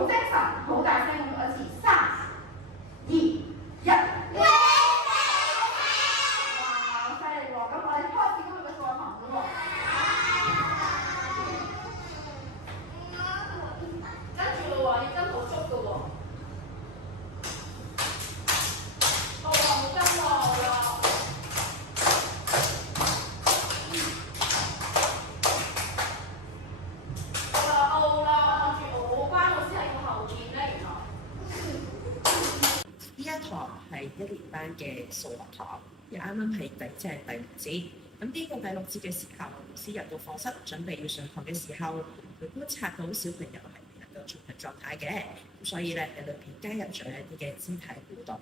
好精神，好大聲咁讀一次，3、2、1。哇！犀利喎！咁我哋開始今日嘅課堂啦喎。跟住咯喎，要跟好足嘅喎。好跟喎，好啦。係1年班嘅數學堂，啱啱係第6節。咁呢個第6節嘅時候，老師入到課室準備要上堂嘅時候，佢觀察到小朋友係未能夠進入狀態嘅，咁所以咧喺裏邊加入咗一啲嘅肢體互動。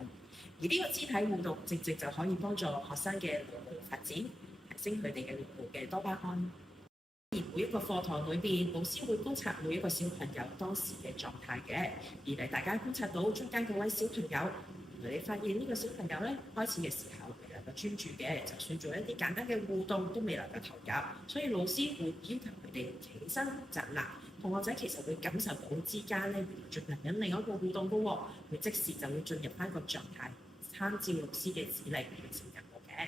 而呢個肢體互動直接就可以幫助學生嘅腦部發展，提升佢哋嘅腦部嘅多巴胺。而每一個課堂裏邊，老師會觀察每一個小朋友當時嘅狀態嘅，而嚟大家觀察到中間嗰位小朋友。你發現呢個小朋友咧開始嘅時候未能夠專注嘅，就算做一啲簡單嘅互動都未能夠投入，所以老師會要求佢哋起身站立。同學仔其實會感受到之間咧進行緊另一個互動嘅喎，佢即時就會進入翻個狀態，參照老師嘅指令完成任務嘅。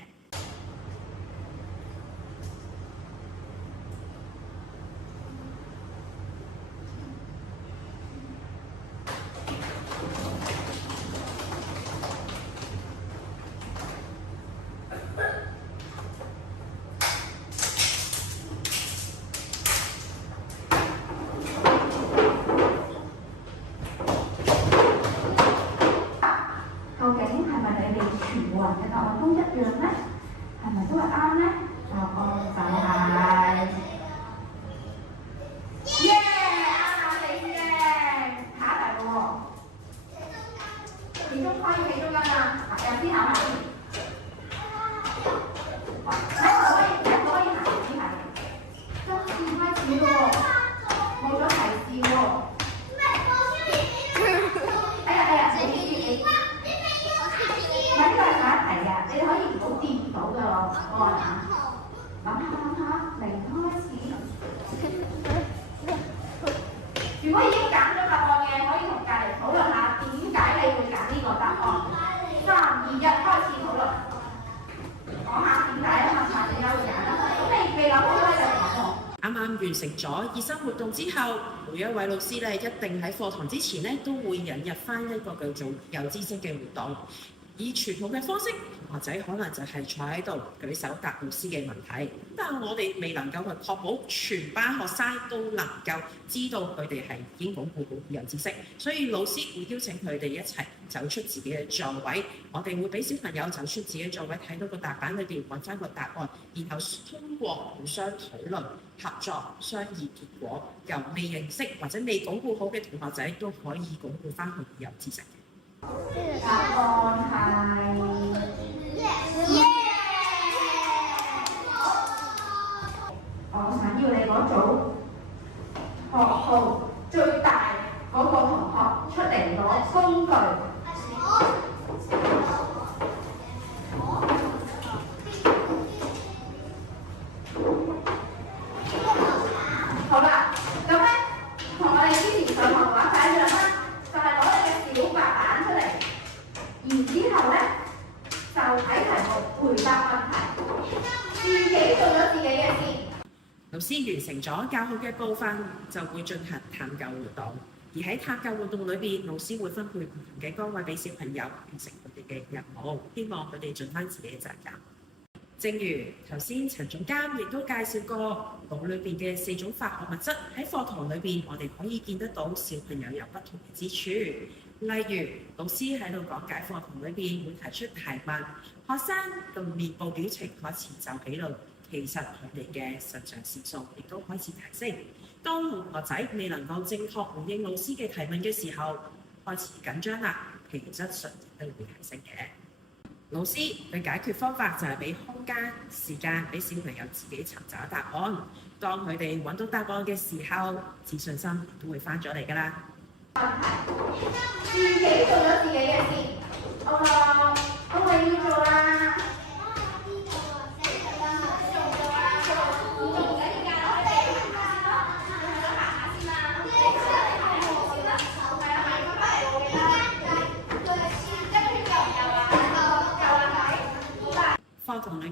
究竟係咪你哋全部人嘅答案都一樣呢？係咪都係啱呢？答案就係耶！啱你嘅，下一題喎。其中可以起中間啦，右邊行下先。可以行先係。今次開始喎，冇咗提示喎。呢個係下一題嘅，你哋可以唔好掂到㗎咯，我話諗下，零開始。如果已經揀咗答案嘅，可以同隔離討論下點解你會揀呢個答案。3、2、1開始討論，講下點解問下點解會揀啦。咁你未諗好咧就講喎。啱啱完成咗熱身活動之後，每一位老師咧一定喺課堂之前咧都會引入翻一個叫做有知識嘅活動。以傳統嘅方式，同學仔可能就係坐喺度舉手答老師嘅問題，但係我哋未能夠去確保全班學生都能夠知道佢哋係已經鞏固好有知識，所以老師會邀請佢哋一齊走出自己嘅座位，我哋會俾小朋友走出自己嘅座位，睇到個答板裏邊揾翻個答案，然後通過互相討論、合作、商議結果，由未認識或者未鞏固好嘅同學仔都可以鞏固翻佢有知識。答案係耶！我想要你嗰組學號最大嗰個同學出嚟攞工具。好啦，咁咧同我哋之前上堂玩晒一樣啦，就係攞你嘅小白板出嚟，然之後咧就睇題目回答問題，自己做咗自己嘅事。老師完成咗教學嘅部分，就會進行探究活動。而喺探究活動裏邊，老師會分配唔同嘅崗位俾小朋友完成佢哋嘅任務，希望佢哋盡翻自己嘅責任。正如頭先陳總監亦都介紹過，腦裏邊嘅4種化學物質喺課堂裏邊，我哋可以見得到小朋友有不同嘅之處。例如，老師喺度講解課堂裏邊會提出提問，學生嘅面部表情開始皺起來，其實佢哋嘅腎上腺素亦都開始提升。當同學仔未能夠正確回應老師嘅提問嘅時候，開始緊張啦，皮質醇亦都會提升嘅。老師嘅解決方法就係俾空間、時間俾小朋友自己尋找答案。當佢哋揾到答案嘅時候，自信心都會翻咗嚟㗎啦。問題，自己做咗自己嘅事。好啦，我哋要做啦。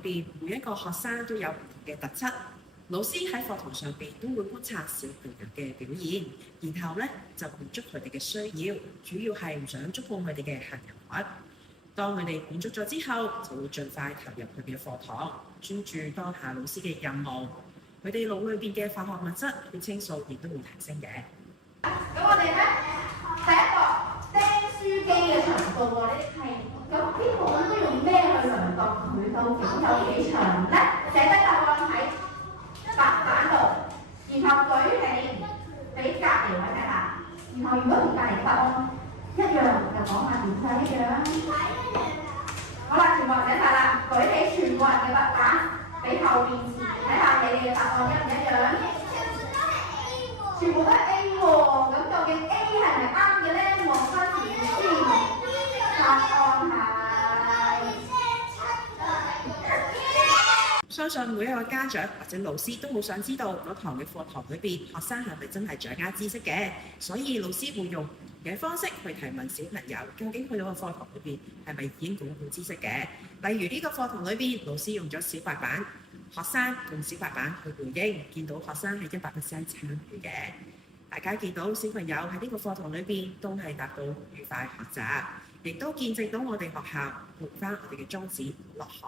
邊每一個學生都有唔同嘅特質，老師喺課堂上邊都會觀察小朋友嘅表現，然後咧就滿足佢哋嘅需要，主要係唔想觸碰佢哋嘅行人物。當佢哋滿足咗之後，就會盡快投入佢嘅課堂，專注當下老師嘅任務。佢哋腦裏邊嘅化學物質血清素亦都會提升嘅。咁我哋咧係一個釘書機嘅長度喎，你係咁邊個都用咩去量度佢究竟有幾長咧？寫低答案喺白板度，然後舉起俾隔離位睇下，然後如果同隔離答案一樣，就講下點解一樣。好啦，全部人寫晒啦，舉起全部人嘅白板俾後邊睇下你哋嘅答案一唔一樣？全部都係 A 喎，咁究竟 A 係咪啱嘅咧？望翻前面先，答案係。相信每一個家長或者老師都好想知道嗰堂嘅課堂裏邊學生係咪真係掌握知識嘅，所以老師會用唔同嘅方式去提問小朋友，究竟去到個課堂裏邊係咪已經鞏固知識嘅？例如呢個課堂裏邊，老師用咗小白板，學生用小白板去回應，見到學生係100% 參與嘅。大家見到小朋友喺呢個課堂裏邊都係達到愉快學習，亦都見證到我哋學校回翻我哋嘅宗旨，樂學。